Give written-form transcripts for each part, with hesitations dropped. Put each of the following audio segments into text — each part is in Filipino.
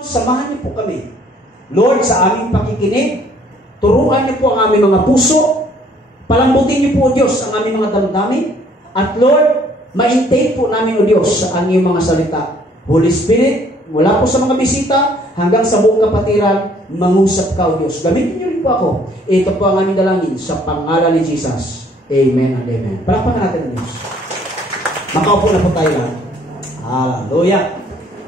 Samahan niyo po kami, Lord, sa aming pakikinig. Turuan niyo po ang aming mga puso. Palambutin niyo po, O Diyos, ang aming mga damdamin. At Lord, maintain po namin, O Diyos, sa aming mga salita. Holy Spirit, mula po sa mga bisita hanggang sa buong kapatiran, mangusap ka, O Diyos. Gamitin niyo rin po ako. Ito po ang aming dalangin sa pangalan ni Jesus. Amen and amen. Palakpakan natin ang Diyos. Makaupo na po tayo lang. Hallelujah.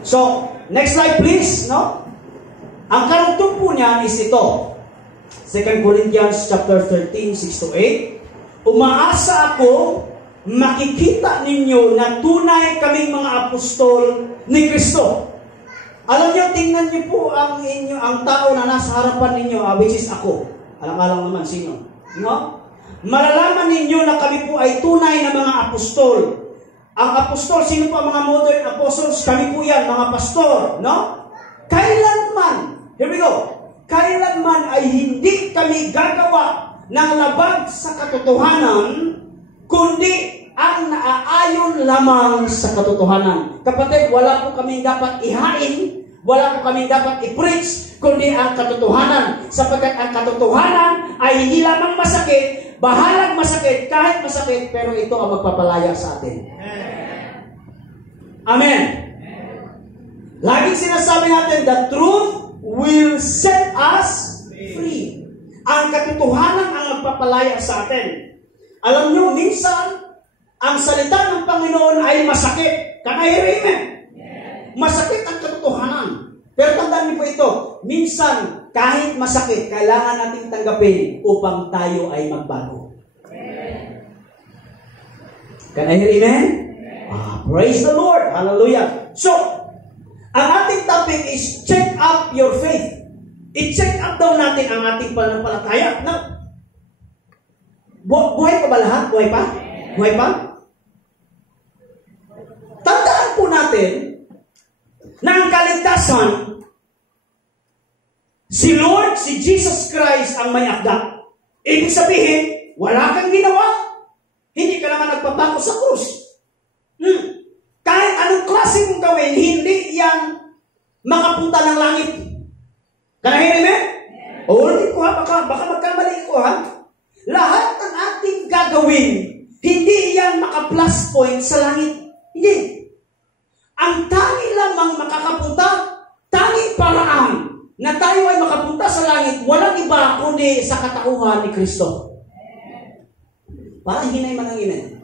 So, next slide please, no? Ang karugtong po niyan is ito. 2 Corinthians chapter 13, 6-8. Umaasa ako, makikita ninyo na tunay kaming mga apostol ni Kristo. Alam niyo, tingnan niyo po ang tao na nasa harapan ninyo, which is ako. Alam-alam naman sino. No? Malalaman ninyo na kami po ay tunay na mga apostol. Ang apostol, sino po ang mga modern apostles? Kami po yan, mga pastor, no? Kailanman, here we go, kailanman ay hindi kami gagawa ng labag sa katotohanan, kundi ang naaayon lamang sa katotohanan. Kapatid, wala po kami dapat ihain, wala po kami dapat i-preach, kundi ang katotohanan. Sapagkat ang katotohanan ay hindi lamang masakit, bahalang masakit, kahit masakit, pero ito ang magpapalaya sa atin. Amen. Laging sinasabi natin, the truth will set us free. Ang katotohanan ang magpapalaya sa atin. Alam nyo, minsan, ang salita ng Panginoon ay masakit. Amen. Masakit ang katotohanan. Pero tandaan niyo po ito, minsan, kahit masakit, kailangan nating tanggapin upang tayo ay magbago. Can I hear amen? Praise the Lord. Hallelujah. So, ang ating topic is check up your faith. I-check up daw natin ang ating pananampalataya. Now, buhay pa ba lahat? Buhay pa? Buhay pa? Tandaan po natin na ang kaligtasan, si Lord, si Jesus Christ ang may akda. Ibig sabihin, wala kang ginawa. Hindi ka naman nagpapako sa krus. Kahit anong klase mong gawin, hindi yan makapunta ng langit. Kanahin mo? Ulitin ko ha, baka magkamali ko ha. Lahat ng ating gagawin, hindi yan maka-plus point sa langit. Hindi. Ang tangi lamang makakapunta, tanging paraan na tayo ay makapunta sa langit, walang iba kundi sa katauhan ni Kristo. Parang hinay man ang ina.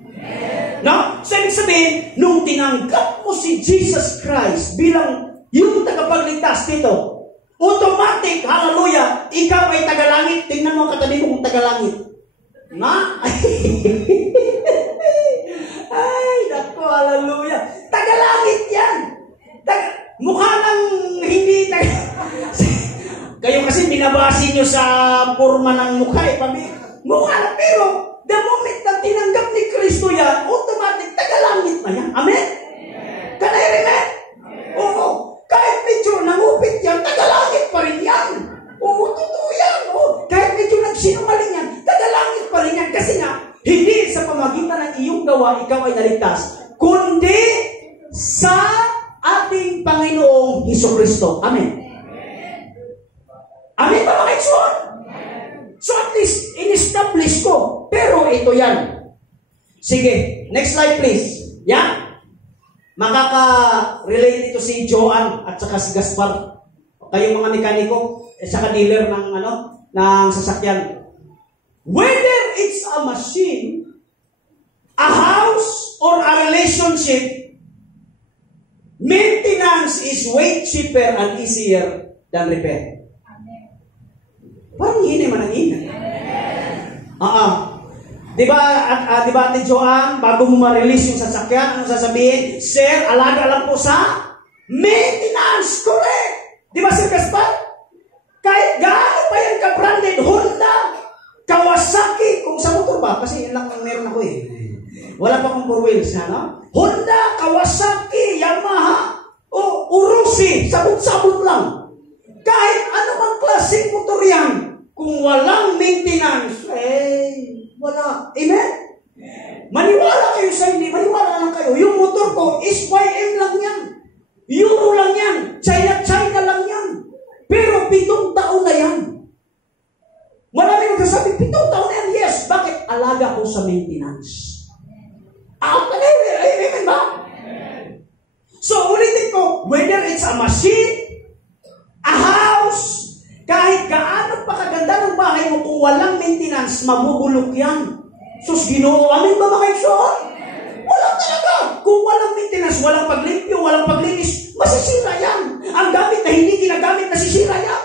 No? So, ibig sabihin, nung tinanggap mo si Jesus Christ bilang yung tagapagligtas dito, automatic, hallelujah, ikaw ay tagalangit. Tingnan mo ang katabi mo kung tagalangit. Na? Ay, naku, hallelujah. Tagalangit yan. Mukha nang hindi kayo kasi binabasi nyo sa forma ng mukha eh. Mukha na, pero the moment na tinanggap ni Kristo yan, automatic, tagalangit na yan. Amen? Can I amen? Oo. Kahit medyo nangupit yan, tagalangit pa rin yan. Oo, totoo yan. Oo. Kahit medyo nagsinungaling yan, tagalangit pa rin yan. Kasi nga, hindi sa pamagitan ng iyong gawa, ikaw ay naligtas, kundi sa ating Panginoong Hesukristo. Amen? Amen ba mga Ikson? So at least, in-establish ko. Pero ito yan. Sige, next slide please. Yan. Makaka-relate ito si Joan at saka si Gaspar. Kayong mga mekaniko, at saka dealer ng sasakyan. Whether it's a machine, a house, or a relationship, maintenance is way cheaper and easier than repair. Parang hindi man ang ina. Diba, diba Ate Joan, bago mo ma-release yung sasakyan, ano sasabihin? Sir, alaga lang po sa maintenance, correct? Diba Sir Gaspar? Kahit gaano pa yan ka-branded, Honda, Kawasaki, kung sa motor ba? Kasi yun lang ang meron ako eh. Wala pa akong 4 wheels na, no? Honda, Kawasaki, Yamaha, o Urusi, sabot-sabot lang. Kahit anumang klaseng motor yan, kung walang maintenance, wala. Amen? Maniwala kayo sa hindi. Maniwala lang kayo. Yung motor ko, SYM lang yan. Euro lang yan. China lang sa maintenance. Amen ba? So, ulitin ko, whether it's a machine, a house, kahit gaano pa kaganda ng bahay mo, kung walang maintenance, mabubulok yan. Sus, Ginoo, amin ba mga igsoon? Wala talaga. Kung walang maintenance, walang paglimpyo, walang paglinis, masisira yan. Ang gamit na hindi ginagamit, nasisira yan.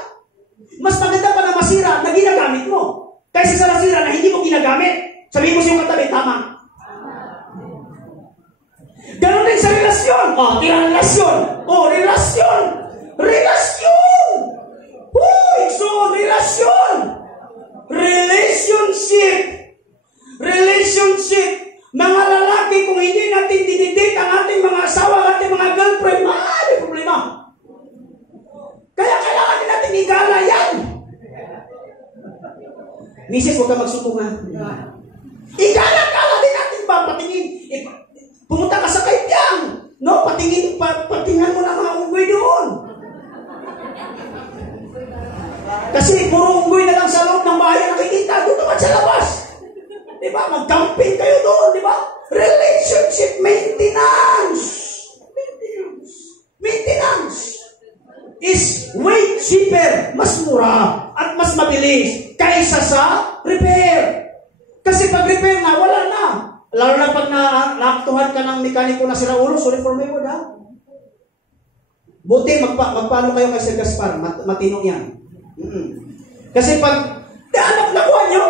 Mas maganda pa na masira na ginagamit mo, kaysa sa nasira na hindi mo ginagamit. Sabihin mo sa iyong katabi, tama. Ganon din sa relasyon. Relasyon. Relasyon. Relasyon. So, relasyon. Relationship. Relationship. Mga lalaki, kung hindi natin dinidate ang ating mga asawa, ang ating mga girlfriend, may problema. Kaya kailangan din natin igala yan. Misis, huwag ka magsubong ha. Igala-gala din natin ba? Patingin. Pumunta ka sa kaibyang. No, patingin mo na mga unggoy doon. Kasi puro unggoy na lang sa loob ng bahay ang nakikita. Doon naman sa labas. Diba? Mag-camping kayo doon. Diba? Relationship maintenance. Maintenance is way cheaper. Mas mura at mas mabilis kaysa sa repair. Kasi pag repair na, wala na. Lalo na pag naaktuhan ka ng mekaniko na sira ulo, sorry for my word ha. Buti magpaano kayo kay Sir Gaspar, matinong yan. Kasi pag anak nakuha nyo,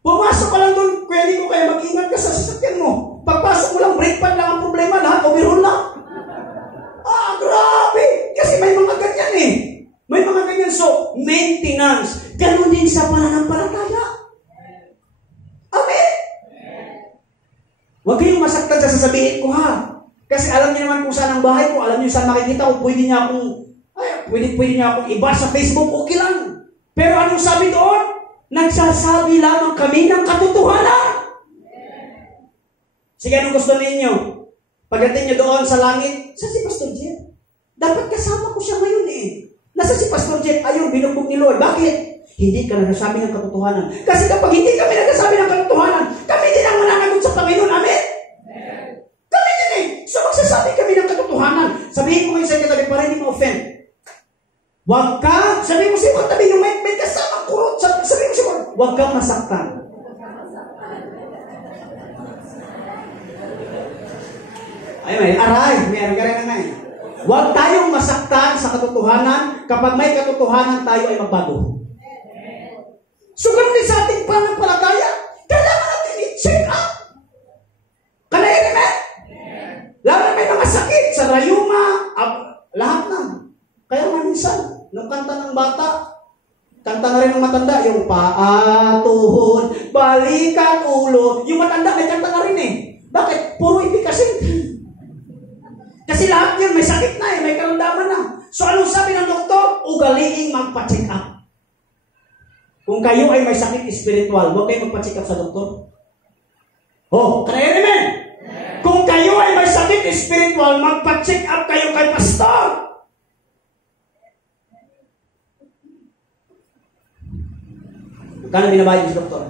pumasok ka lang doon, pwede ko kaya mag-ingat ka sa sasakyan mo. Pagpasok mo lang, brake pad lang ang problema, lahat overhaul na. Grabe! Kasi may mga ganyan eh. May mga ganyan. So, maintenance. Ganun din sa pananampalataya. Amen? Huwag kayong masaktan sa sasabihin ko ha. Kasi alam niyo naman kung saan ang bahay ko, alam niyo saan makikita ko, pwede niya akong iba sa Facebook, okay lang. Pero anong sabi doon? Nagsasabi lamang kami ng katotohanan. Sige, anong gusto ninyo? Pagdating niyo doon sa langit, saan si Pastor Jeff? Dapat kasama ko siya ngayon eh. Nasa si Pastor Jeff? Ayun, binugbog ni Lord. Bakit? Hindi ka nagsasabi ng katotohanan. Kasi kapag hindi kami nagsasabi ng katotohanan, kami din ang mananagot sa Panginoon. Amen? Kami din eh. So magsasabi kami ng katotohanan. Sabihin ko ngayon sa katabi para hindi ma-offend. Huwag ka, sabihin mo sa katabi yung may kasama kurot. Sabihin mo sa kurot, huwag kang masaktan. Ay, may aray na. Huwag tayong masaktan sa katotohanan. Kapag may katotohanan, tayo ay magbago. So, ganun din sa ating pananampalataya, kailangan natin i-check up. Kanayan, amen? Lalo na may mga sakit sa rayuma, lahat na. Kaya minsan, nung kanta ng bata, kanta na rin ng matanda, yung paa, tuhod, balikan, ulo. Yung matanda, may kanta na rin eh. Bakit? Puro ipikasin. Kasi lahat yun, may sakit na eh, may karamdaman na. So, anong sabi ng doktor? Ugaliing magpa-check up. Kung kayo ay may sakit espiritual, huwag kayo magpa-check up sa doktor. Kaya naman. Kung kayo ay may sakit espiritual, magpa-check up kayo kay pastor. Magkano binabayad sa doktor?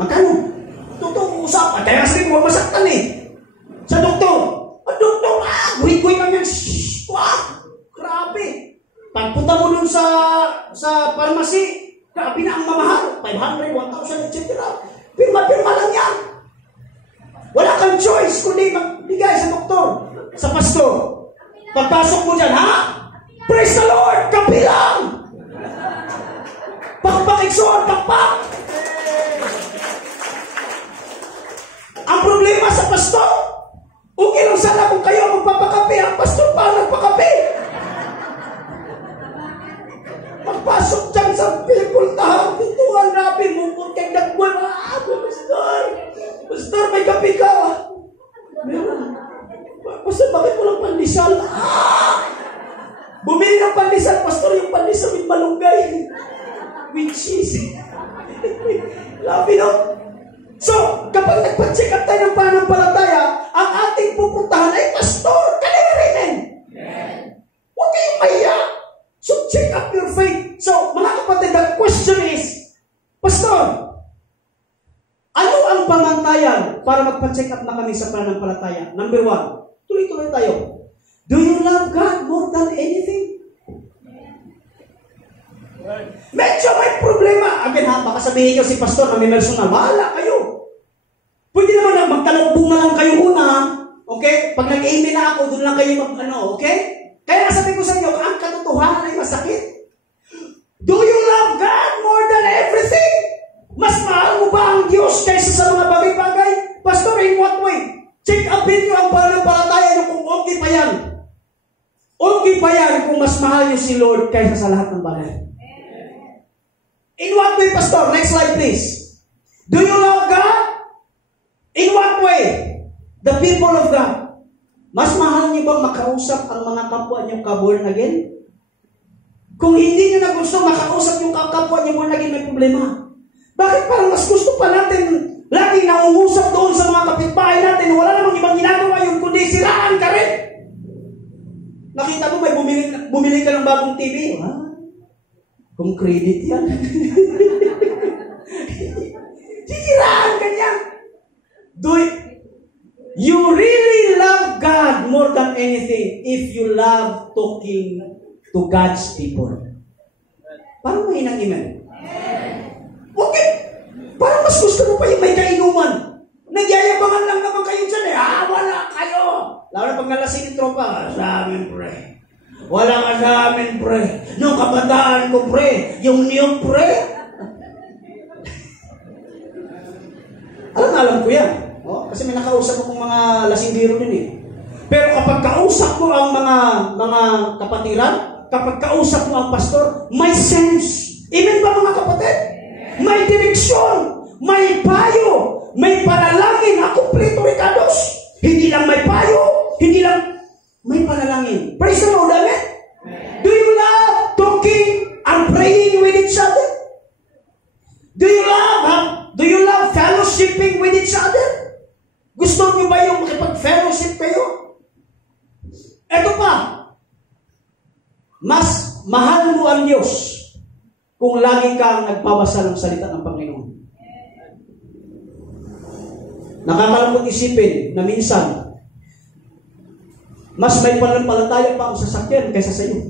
Magkano? Totoo, usap. Kaya sabi ko, masaktan eh. Sa doktor. Doktor, guhit-guhit lang yan. Grabe. Pagpunta mo dun sa pharmacy, grabe na ang mamahal. 500, 1,000, etc. Pirma-pirma lang yan. Wala kang choice kundi magbigay sa doktor, sa pastor. Pagpasok mo dyan, ha? Praise the Lord! Kapilang! Pakpak-iksoon, pakpak! Ang problema sa pastor, okay lang sana kung kayo magpapakape, ang pastor pa nagpakape. Pagpasok dyan sa pinipultahan, pintuan namin, mungkot kay Dagwan. Pastor, may kape ka. Meron. Pastor, bakit walang pandesal? Bumili ng pandesal, pastor, yung pandesal with malunggay. With cheese. Labi, no? So, kapag nagpa-check up tayo ng pananampalataya, ang ating pupuntahan ay pastor. Kanina rin. Huwag kayong mahiya. So, check up your faith. So, mga kapatid, the question is, pastor, ano magpapacheck up na kami sa pananampalataya. Number 1, tuloy-tuloy tayo. Do you love God more than anything? Medyo may problema. Again ha, baka sabihin nyo si pastor na may personal. Bahala kayo. Pwede naman na magtalakbong na lang kayo una. Okay? Pag nag-amen na ako, doon lang kayo okay? Kaya sabi ko sa inyo, ang katotohanan ay masakit. Do you love God more than everything? Mas mahal mo ba ang Diyos kaysa sa mga bagay-bagay? Pastor, in what way? Check upin nyo ang pananampalataya nyo kung okay pa yan. Okay pa yan kung mas mahal nyo si Lord kaysa sa lahat ng bagay. In what way, Pastor? Next slide, please. Do you love God? In what way? The people of God. Mas mahal niyo bang makausap ang mga kapwa niyo ka-born again? Kung hindi niyo na gusto makausap yung kapwa niyo born again, may problema. Bakit parang mas gusto pa natin lagi nauusap doon sa mga kapitbahay natin? Wala namang ibang ginagawa yun, kundi siraan ka rin. Nakita mo, may bumili ka ng bagong TV. Kung credit yan. Sisiraan ka niya. You really love God more than anything if you love talking to God's people. Parang may inang iman. Okay. Parang mas gusto mo pa yung may kainuman. Nagyayabangan lang naman kayo dyan eh. Wala kayo. Lalo na pag nalasing yung tropa, sa amin, pre. Wala ka sa amin, pre. Nung kabataan ko, pre. Yung niyong, pre. Alam ko yan. Kasi may nakausap akong mga lasinggiro din eh. Pero kapag kausap mo ang mga kapatiran, kapag kausap mo ang pastor, may sense. Amen ba mga kapatid? May direksyon, may payo, may panalangin. Kumpleto Ricardos. Hindi lang may payo, hindi lang may panalangin. Praise the Lord, amen? Do you love talking and praying with each other? Do you love fellowshipping with each other? Gusto niyo ba yung makipag-fellowship kayo? Eto pa, mas mahal mo ang Diyos kung lagi kang nagbabasa ng salita ng Panginoon. Nakakalungkot isipin na minsan, mas may pananampalataya pa ang sasakyan kaysa sa iyo.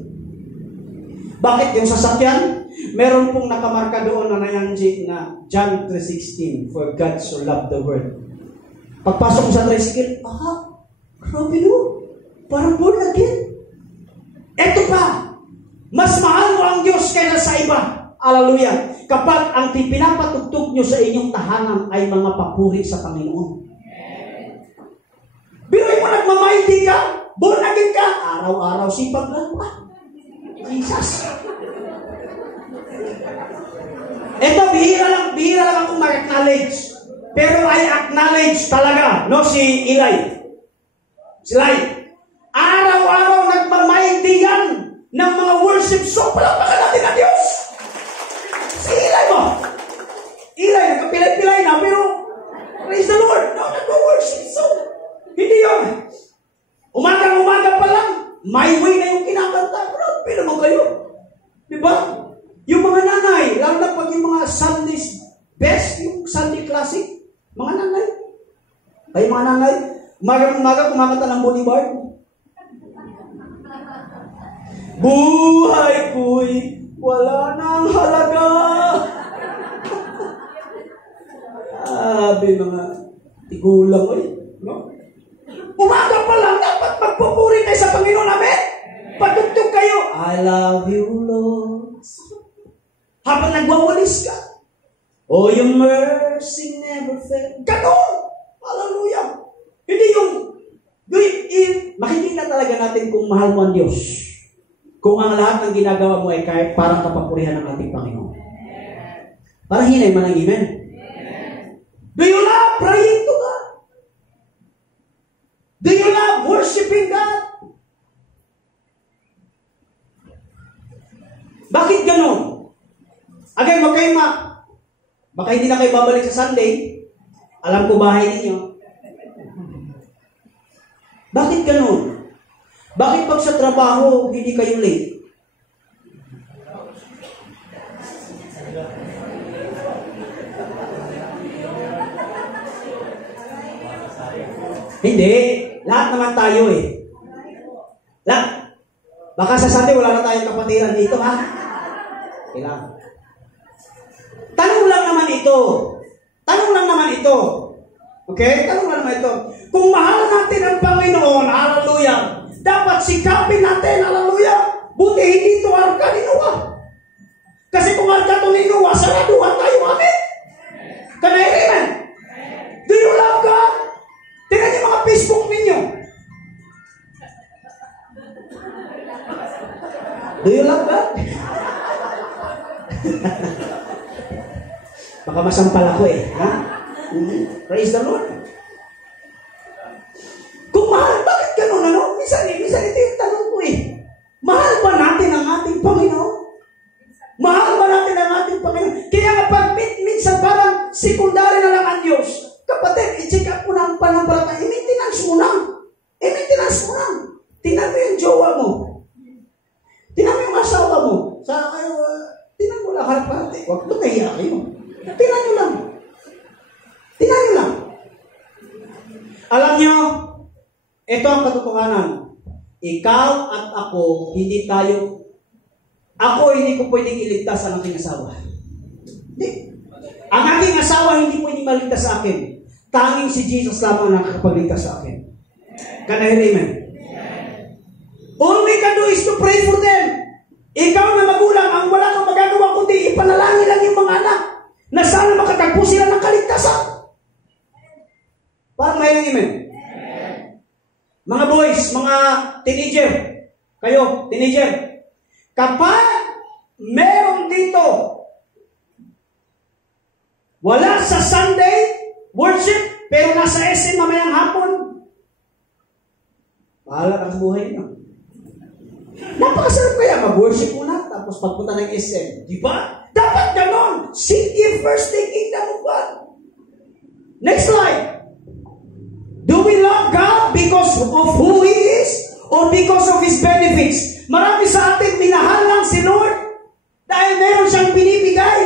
Bakit yung sasakyan? Meron pong nakamarka doon na nayanji na John 3:16, for God so loved the world. Pagpasok mo sa tricycle, grabe no, parang born again. Eto pa, mas mahal mo ang Diyos kaysa sa iba. Hallelujah. Kapag ang pinapatugtog nyo sa inyong tahanan ay mga papuri sa Panginoon. Biruin mo, nagmamighty ka, born again ka, araw-araw sipag lang pa. Jesus. Ito, bihira lang akong ma-acknowledge. Pero I acknowledge talaga, no, si Eli. Araw-araw nagmamighty yan ng mga worship song. Palapakan natin ang Diyos. Si Eli mo. Eli, nagkapilay-pilay na, pero praise the Lord. No, nag-worship song. Hindi yun. Umaga pa lang, my way na yung kinakanta. Grabe naman kayo. Diba? Yung mga nanay, lalo na pag yung mga Sunday's best, yung Sunday classic, mga nanay. Ay, mga nanay, umaga kumakanta ng boulevard. Buhay ko'y wala nang halaga. Mga tigulang ko no? Umaga pa lang, dapat magpupuri tayo sa Panginoon namin. Patugtog kayo. I love you, Lord. Habang nagwawalis ka. Oh, your mercy never fails. Ganon! Hallelujah! Hindi yung makikita talaga natin kung mahal mo ang Diyos. Kung ang lahat ng ginagawa mo ay kahit parang kapapurihan ng ating Panginoon. Parang hinay man ang amen. Do you love praying to God? Do you love worshiping God? Bakit ganon? Again, baka hindi na kayo babalik sa Sunday. Alam ko bahay ninyo. Bakit ganon? Bakit pag sa trabaho, hindi kayo late? Hindi. Lahat naman tayo eh. Lahat. Baka sasabi, wala na tayong kapatiran dito, ha? Kailangan. Tanong lang naman ito. Tanong lang naman ito. Okay? Tanong lang naman ito. Kung mahal natin ang Panginoon, hallelujah, dapat sikapin natin, hallelujah. Buti hindi ito arka ni Noah. Kasi kung arka ito ni Noah, saraduhan tayo, amen? Kanay, amen? Do you love God? Tingnan niyo mga Facebook ninyo. Do you love God? Baka masampal ako eh. Ha? Praise the Lord. Kung mahal, bakit ganun? Ano? Minsan ito yung tanong ko eh. Mahal ba natin ang ating Panginoon? Mahal ba natin ang ating Panginoon? Kaya nga pag minsan parang sekundary na lang ang Diyos. Kapatid, i-check up mo na ang panampalataya. I-maintenance mo na. I-maintenance mo na. Tingnan mo yung jowa mo. Tingnan mo yung asawa mo. Sana kayo, tingnan mo lang harap-harap. Huwag ito nahiya kayo. Tingnan nyo lang. Tingnan nyo lang. Alam nyo, ito ang katotohanan. Ikaw at ako, hindi ko pwedeng iligtas ang aking asawa. Hindi. Ang aking asawa hindi pwedeng maligtas sa akin. Tanging si Jesus lamang ang nakakapagligtas sa akin. Can I hear amen? All we can do is to pray for them. Ikaw na magulang, ang wala kang magagawa kundi ipanalangin lang yung mga anak na sana makatagpo sila ng kaligtasan. Parang may lang amen. Mga boys, mga teenager, kayo, teenager, kapag meron dito, wala sa Sunday worship, pero nasa SM mamayang hapon, bahala ang buhay niyo. Napakasarap kaya mag-worship muna, tapos pagpunta ng SM. Di ba? Dapat ganon. Seek ye first the kingdom of God. Next slide. Do we love God because of who He is or because of His benefits? Marami sa atin minahal lang si Lord dahil meron siyang binibigay.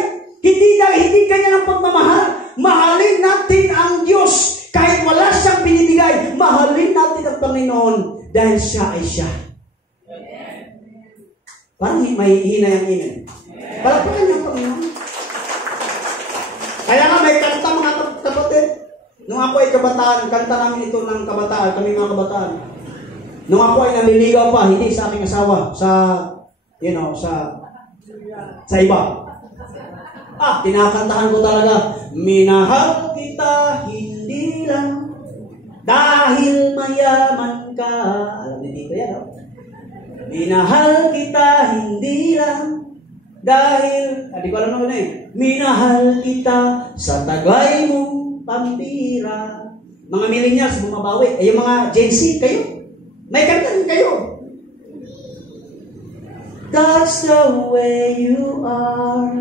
Hindi kanya ng pagmamahal. Mahalin natin ang Diyos kahit wala siyang binibigay. Mahalin natin ang Panginoon dahil siya ay siya. Parang may hina yung amen. Palagpakan niyo ang Panginoon. Kaya nga may kanta mga kapatid. Nung ako ay kabataan, kanta namin ito ng kabataan, kami mga kabataan. Nung ako ay naliligaw pa, hindi sa aking asawa, sa iba. Kinakantahan ko talaga, minahal kita hindi lang dahil mayaman ka. Alam niyo dito yan, no? Minahal kita hindi lang dahil, di ko alam naman eh, minahal kita sa tagay mo pambira. Mga millennials, bumabawi. Yung mga Gen Z, kayo. May kanta rin kayo. That's the way you are.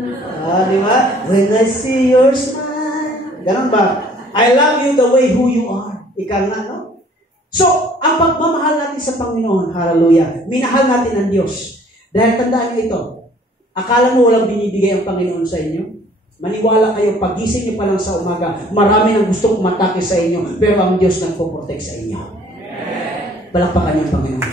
Di ba? When I see your smile. Ganun ba? I love you the way who you are. Ika nga, no? So, ang pagmamahal natin sa Panginoon, hallelujah, minahal natin ang Diyos. Dahil tandaan nyo ito, akala mo walang binibigay ang Panginoon sa inyo? Maniwala kayo, pagising niyo pa lang sa umaga, marami nang gustong umatake sa inyo, pero ang Diyos nagpo-protect sa inyo. Palakpakan niyo ang Panginoon.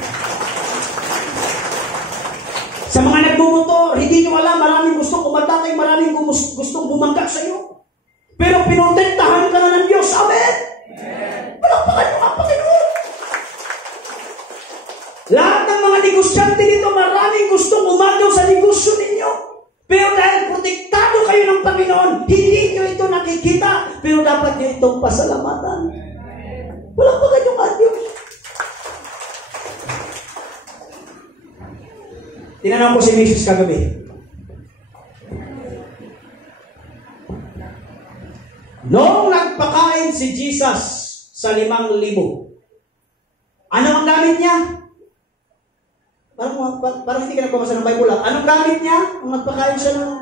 Sa mga nagmumotor, hindi niyo alam, maraming gustong umatake, maraming gustong bumangga sa iyo. Pero pinotektahan ka na ng Diyos. Amen? Palakpakan niyo ang Panginoon. Lahat ng mga negosyante dito, maraming gustong umagaw sa negosyo ninyo. Pero dahil protektado kayo ng Panginoon, hindi nyo ito nakikita, pero dapat nyo itong pasalamatan. Palakpakan yung Diyos. Tinanong ko si Mrs. kagabi. Noong nagpakain si Jesus sa 5,000, ano ang gamit niya? Parang hindi ka nagbabasa ng Bible. Anong gamit niya? Kung nagpakain siya ng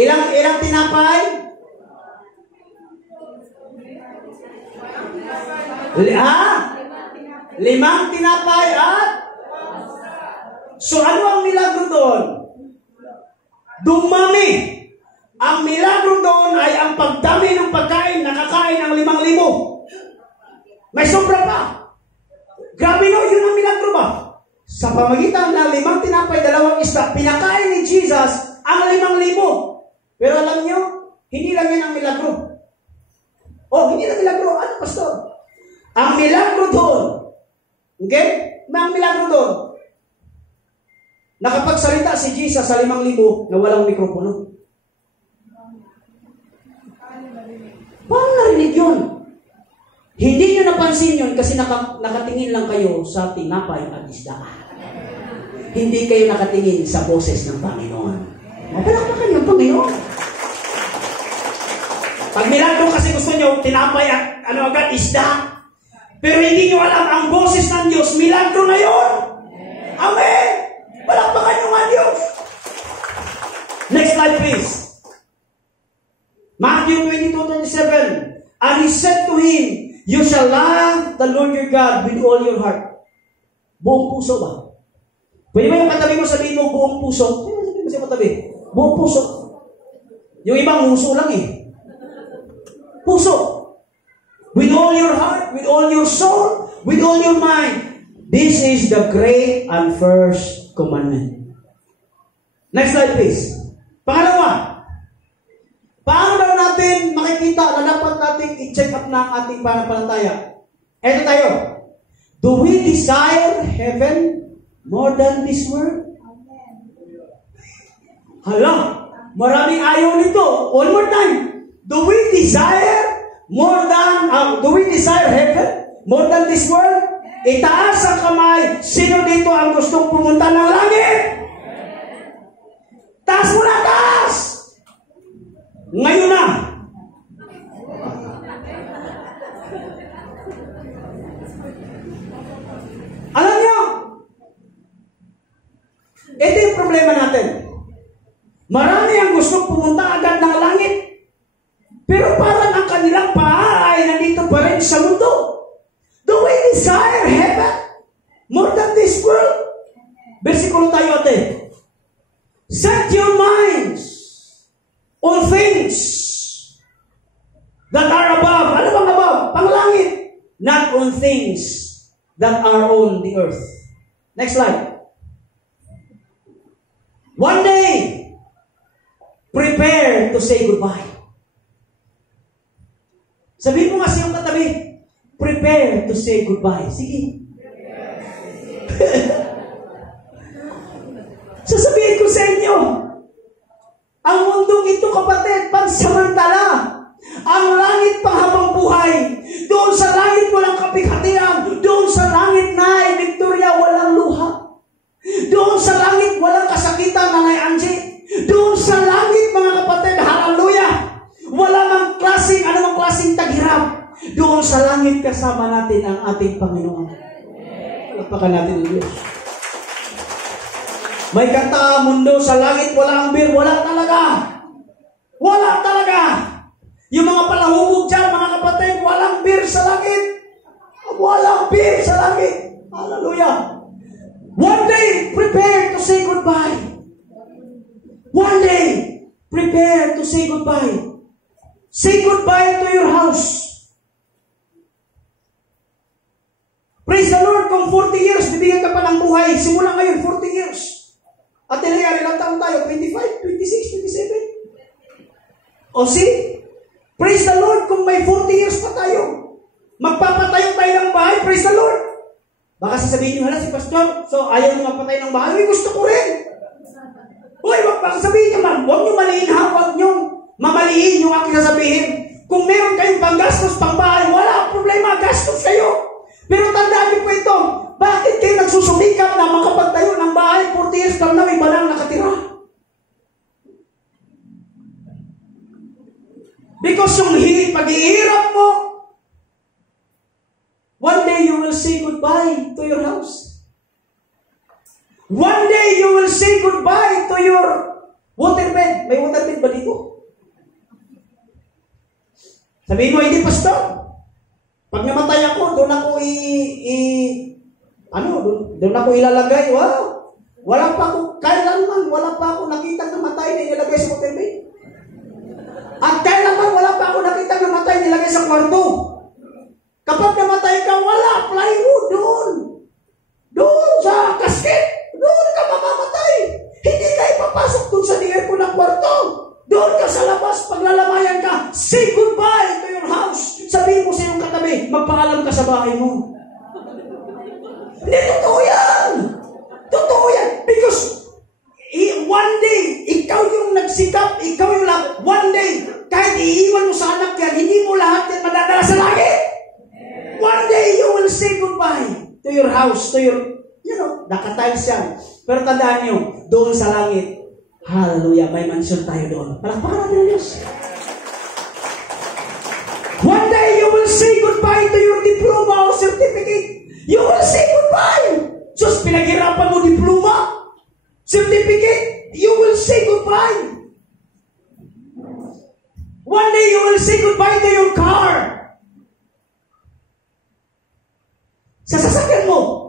ilang tinapay? 5 tinapay at? So ano ang milagro doon? Dumami. Ang milagro doon ay ang pagdami ng pagkain, nakakain ng 5,000. May sobra pa. Grabe no, yun ang milagro ba? Sa pamagitan ng 5 tinapay, 2 isda, pinakain ni Jesus ang 5,000. Pero alam nyo, hindi lang yan ang milagro. Oh, hindi lang milagro. Ano, pastor? Ang milagro doon. Okay? Ang milagro doon. Nakapagsalita si Jesus sa 5,000 na walang mikropono. Paano narinig yun? Hindi nyo napansin yun kasi nakatingin lang kayo sa tinapay at isda. Hindi kayo nakatingin sa boses ng Panginoon. Mapalakpakan yung Panginoon. Pag milagro kasi gusto nyo, tinapay at agad, isda. Pero hindi nyo alam ang boses ng Diyos, milagro na yun. Amen! Palakpakan nyo nga Diyos. Next slide please. Matthew 22:27. And he said to him, you shall love the Lord your God with all your heart. Buong puso ba? Pwede ba yung katabi mo sabihin mo buong puso? Sabihin mo siya katabi. Buong puso. Yung ibang muso lang eh. Puso. With all your heart, with all your soul, with all your mind. This is the great and first commandment. Next slide please. Pangalawa. Paano daw natin makikita na dapat natin i-check up na ang ating pananampalataya? Eto tayo. Do we desire heaven more than this world? Hala, maraming ayaw nito. One more time. Do we desire heaven more than this world? Itaas ang kamay. Sino dito ang gustong pumunta ng langit? Taas mo na, taas! Ngayon na! Alam niyo, ito yung problema natin. Marami ang gusto pumunta agad ng langit. Pero parang ang kanilang paa ay nandito pa rin sa mundo. Do we desire heaven more than this world? Versikulo tayo ate. Set your minds on things that are above. Ano bang above? Panglangit. Not on things that are on the earth. Next slide. One day, prepare to say goodbye. Sabihin mo nga siyang katabi, prepare to say goodbye. Sige. Sasabihin ko sa inyo, ang mundong ito, kapatid, pansamantala. Ang langit panghabang buhay. Doon sa langit walang kapighatian. Doon sa langit, Nay Victoria, walang luha. Doon sa langit walang kasakitan, Nanay Angie. Doon sa langit, mga kapatid, hallelujah, wala mang anumang klaseng taghirap. Doon sa langit kasama natin ang ating Panginoon. Palakpakan natin ang Diyos. May kanta, mundo sa langit, wala ang beer. Wala talaga. Wala talaga. Yung mga palahubog dyan, mga kapatid, walang beer sa langit. Walang beer sa langit. Hallelujah. One day, prepare to say goodbye. One day, prepare to say goodbye. Say goodbye to your house. Praise the Lord, kung 40 years, bibigyan ka pa ng buhay. Simula ngayon, 40 years. At nangyari lang taon tayo, 25, 26, 27. O see? Praise the Lord, kung may 40 years pa tayo. Magpapatayo tayo ng bahay, praise the Lord. Baka sasabihin nyo, hala si Pastor, so ayaw nyo magpatay ng bahay. Uy, gusto ko rin. Uy, baka sabihin nyo man, huwag nyo maliin ha, huwag nyo mamaliin yung aking sasabihin. Kung meron kayong panggastos, pangbahay, wala problema, gastos kayo. Pero tandaan niyo po ito, bakit kayo nagsusumikap na makapagtayo ng bahay 40 years from now, iba lang nakatira? Because yung pag-iirap mo, one day you will say goodbye to your house. One day you will say goodbye to your waterbed. May waterbed ba dito? Sabihin mo, hindi Pastor. Pag namatay ako, doon ako doon ako ilalagay. Wow! Wala pa ako, kailanman, wala pa ako nakita namatay na ilalagay sa waterbed. At kailanman, wala pa ako nakita namatay na ilalagay sa kwarto. Kapag namatay ka, ng kwarto. Doon ka sa labas, paglalamayan ka, say goodbye to your house. Sabihin mo sa iyong katabi, magpaalam ka sa bahay mo. Hindi, totoo yan. Totoo yan. Because one day, ikaw yung nagsikap, ikaw yung lahat. One day, kahit iiwan mo sa anak yan, hindi mo lahat yan madadala sa langit. One day, you will say goodbye to your house, to your, nakatiles yan. Pero tandaan nyo, doon sa langit, hallelujah, may mansion tayo doon. Palakpakan natin ang Diyos. One day, you will say goodbye to your diploma or certificate. You will say goodbye. Just pinaghirapan mo diploma, certificate, you will say goodbye. One day, you will say goodbye to your car. Sa sasakyan mo.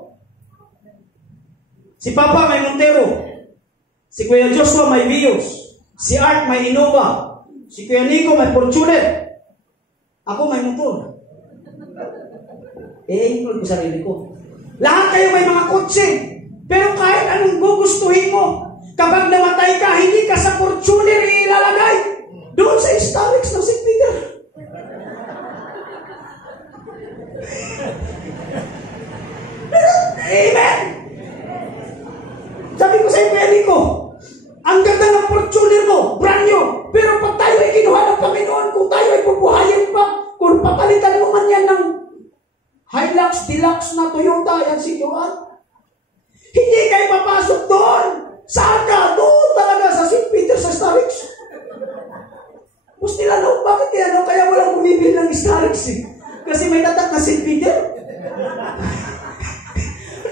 Si Papa may Montero. Si Kuya Joshua may Vios. Si Art may Innova. Si Kuya Nico may Fortuner. Ako may motor. Include ko sarili ko. Lahat kayo may mga kotse. Pero kahit anong gugustuhin mo, kapag namatay ka, hindi ka sa Fortuner ilalagay. Doon sa Starbucks ng St. Peter. Amen! Sabi ko sa iyo, Kuya Nico, ang ganda ng Fortuner mo, brand new. Pero pag tayo ay kinuha ng Panginoon, kung tayo ay pupuhayin pa, kung papalitan mo man yan ng Hilux, Deluxe na Toyota, yan si Joan. Hindi kayo papasok doon. Saan ka? Doon talaga sa St. Peter sa Starbucks. Tapos nila, bakit kaya walang bumibili ng Starbucks eh? Kasi may tatak na St. Peter.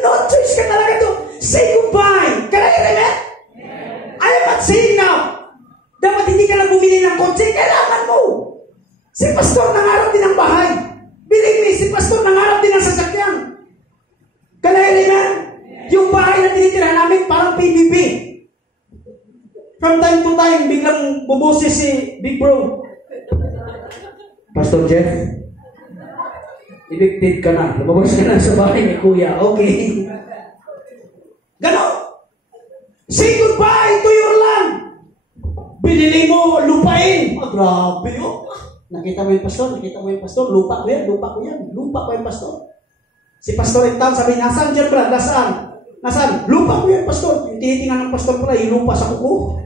No choice ka talaga to. Say goodbye. Can I hear that? I am not saying now. Dapat hindi ka na bumili ng kotse. Kailangan mo. Si pastor nangarap din ng bahay. Believe me, si pastor nangarap din ng sasakyan. Can I hear that? Yung bahay na tinitirahan namin parang PBB. From time to time, biglang buboses si Big Bro. Pastor Jeff, evicted ka na. Lumabas ka na sa bahay ni Kuya. Okay. Ganon. Say goodbye to your land. Binili mo lupain. Grabe yun. Nakita mo yung pastor? Lupa ko yan. Lupa ko yung pastor. Si pastor in town sabi, nasaan dyan brad? Nasaan? Lupa ko yan, pastor. Yung tinitingnan ng pastor pala, yung lupa sa kuko.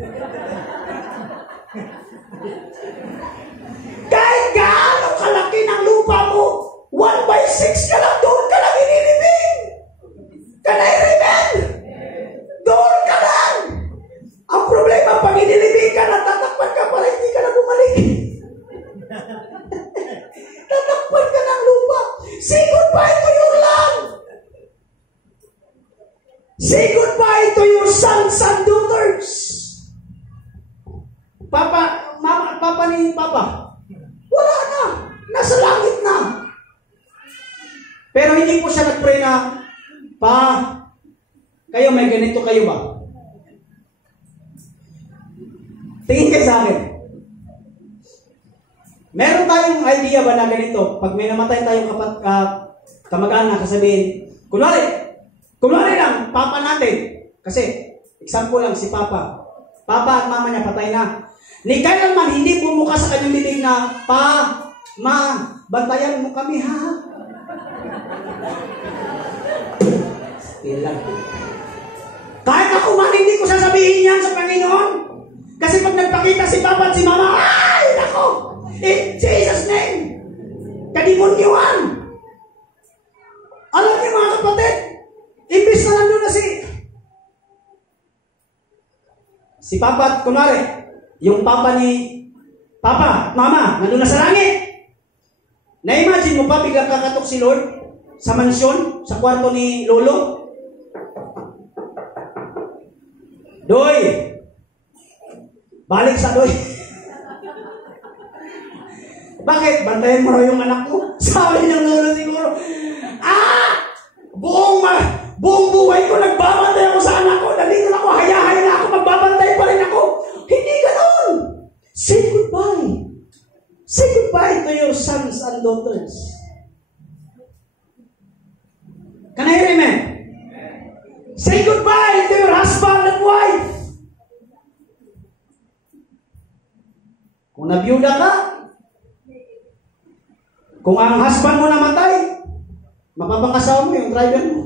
Kahit gaano kalaki ng lupa mo, 1/6 ka lang, doon ka lang inilibing. Can I remain? Doon ka lang. Ang problema, pag inilibing ka, natatakpan ka para hindi ka na bumalik. Tatakpan ka ng lupa. Say goodbye to your land. Say goodbye to your sons and daughters. Papa ni Papa, wala na. Nasa langit na. Pero hindi po siya nag-pray na, Pa, kayo may ganito kayo ba? Tingin kayo sa akin. Meron tayong idea ba na ganito? Pag may namatay tayong kamag-anak, sasabihin, kunwari lang, Papa natin. Kasi, example lang si Papa. Papa at Mama niya patay na. Ni kailanman hindi bumuka sa kanyang bibig na, Pa, Ma, bantayan mo kami ha. Still lang. Kahit ako man, hindi ko sasabihin yan sa Panginoon. Kasi pag nagpakita si Papa at si Mama, ay, nako! In Jesus' name! Kadimunyuan! Alam niyo mga kapatid, imbis na nandun na si Papa, kunwari, yung Papa ni Papa, Mama, nandun na sa langit. Na-imagine mo pa, biglang kakatok si Lord sa mansyon, sa kwarto ni Lolo? Doy! Balik sa Doy. Bakit? Bantayan mo raw yung anak mo? Sabi ng Lolo siguro, buong buhay ko nagbabantay ako sa anak ko. Nandito na ako, hayahay na ako, magbabantay pa rin ako. Hindi ganoon. Say goodbye. Say goodbye to your sons and daughters. Can I hear amen? Say goodbye to your husband and wife. Kung nabiyuda ka, kung ang husband mo namatay, mapapangasawa mo yung driver mo.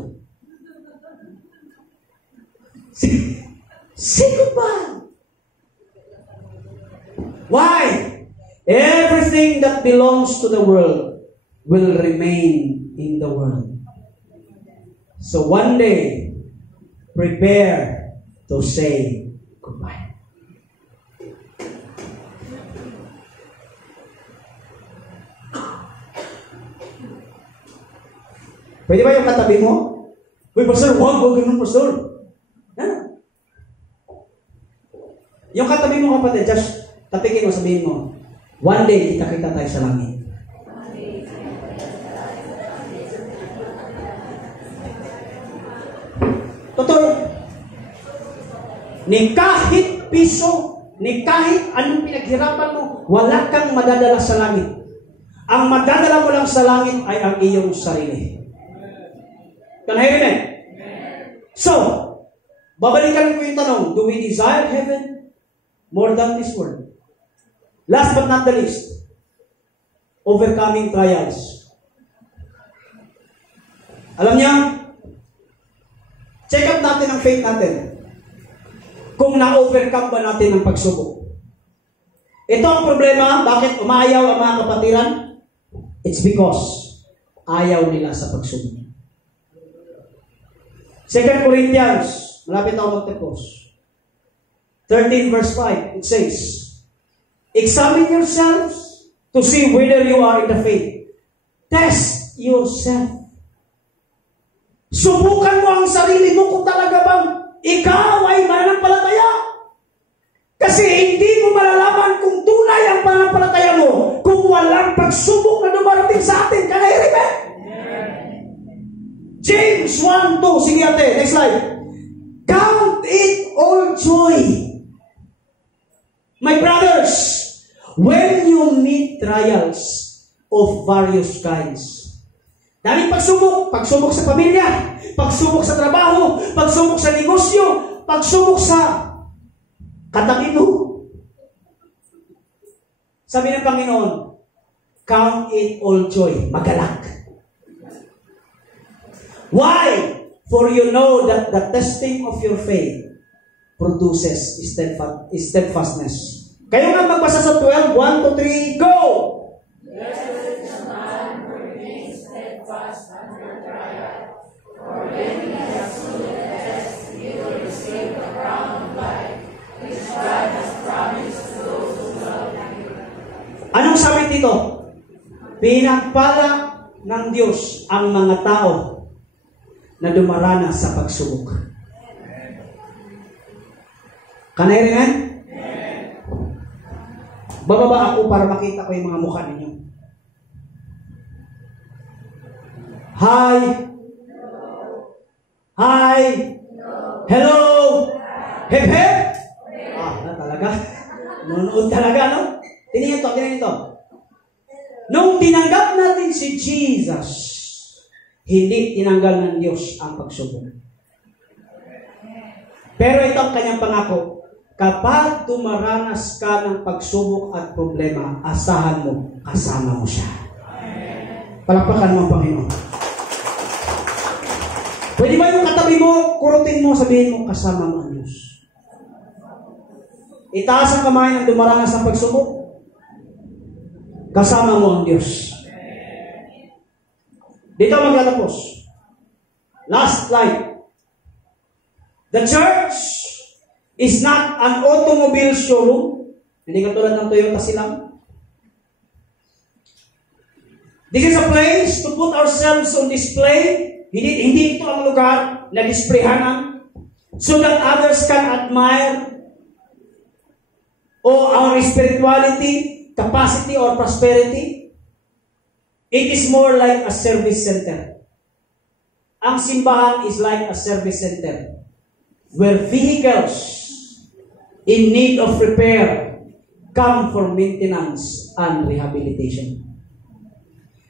Say goodbye. Why? Everything that belongs to the world will remain in the world. So one day, prepare to say goodbye. Pwede ba yung katabi mo? Uy, pastor, huwag ganun, pastor. Yung katabi mo, kapatid, just tapikin mo, sabihin mo, one day, kita-kita tayo sa langit. Totoo. Ni kahit piso, ni kahit anong pinaghirapan mo, wala kang madadala sa langit. Ang madadala mo lang sa langit ay ang iyong sarili. Can I hear it? So, babalikan ko yung tanong, do we desire heaven more than this world? Last but not the least, overcoming trials. Alam niya, check up natin ang faith natin. Kung na-overcome ba natin ang pagsubok. Ito ang problema, bakit umaayaw ang mga kapatiran? It's because ayaw nila sa pagsubok. 2 Corinthians, malapit ako magtapos. 13 verse 5, it says, examine yourselves to see whether you are in the faith. Test yourself. Subukan mo ang sarili mo kung talaga bang ikaw ay mananampalataya. Kasi hindi mo malalaman kung tunay ang pananampalataya mo kung walang pagsubok na dumarating sa atin. Can I hear it? James 1:2. Sige ate, next slide. Count it all joy, my brothers, when you meet trials of various kinds. Daming pagsubok. Pagsubok sa pamilya, pagsubok sa trabaho, pagsubok sa negosyo, pagsubok sa katabi mo. Sabi ng Panginoon, count it all joy. Magalak. Why? For you know that the testing of your faith produces steadfastness. Kayo nga magbasa sa 12, 1 to 3, go! Blessed is the man who remains steadfast under trial. For when he has stood the test, he will receive the crown of life, which God has promised to those who love him. Anong sabi dito? Pinagpala ng Diyos ang mga tao na dumaranas sa pagsubok. Kanay rin yan? Bababa ako para makita ko yung mga mukha ninyo. Hi! Hi! Hello! Hep hep! Na talaga. Nunood talaga, no? Tingnan ito. Nung tinanggap natin si Jesus, hindi tinanggal ng Diyos ang pagsubok. Pero ito ang kanyang pangako. Kapag dumaranas ka ng pagsubok at problema, asahan mo, kasama mo siya. Palakpakan mo ang Panginoon. Pwede ba yung katabi mo, kurutin mo, sabihin mo, kasama mo ang Diyos. Itaas ang kamay ng dumaranas ng pagsubok. Kasama mo ang Diyos. Dito magtatapos. Last slide. The church is not an automobile showroom. Hindi katulad ng Toyota Silang. This is a place to put ourselves on display. Hindi ito ang lugar na displayhanan so that others can admire our spirituality, capacity, or prosperity. It is more like a service center. Ang simbahan is like a service center where vehicles in need of repair come for maintenance and rehabilitation.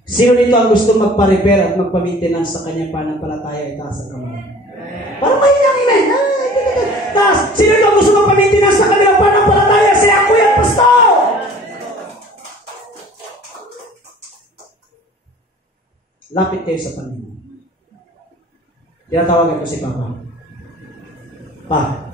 Sino dito ang gusto magpa-repair at magpa-maintenance sa kanyang pananampalataya? Itaas ang kamay. Parang mahinang ilan. Taas. Sino dito ang gusto magpa-maintenance sa kanyang pananampalataya? Siya ako yan, pastor! lapit kayo sa Panginoon. Tinatawagan ko si Papa. Pa,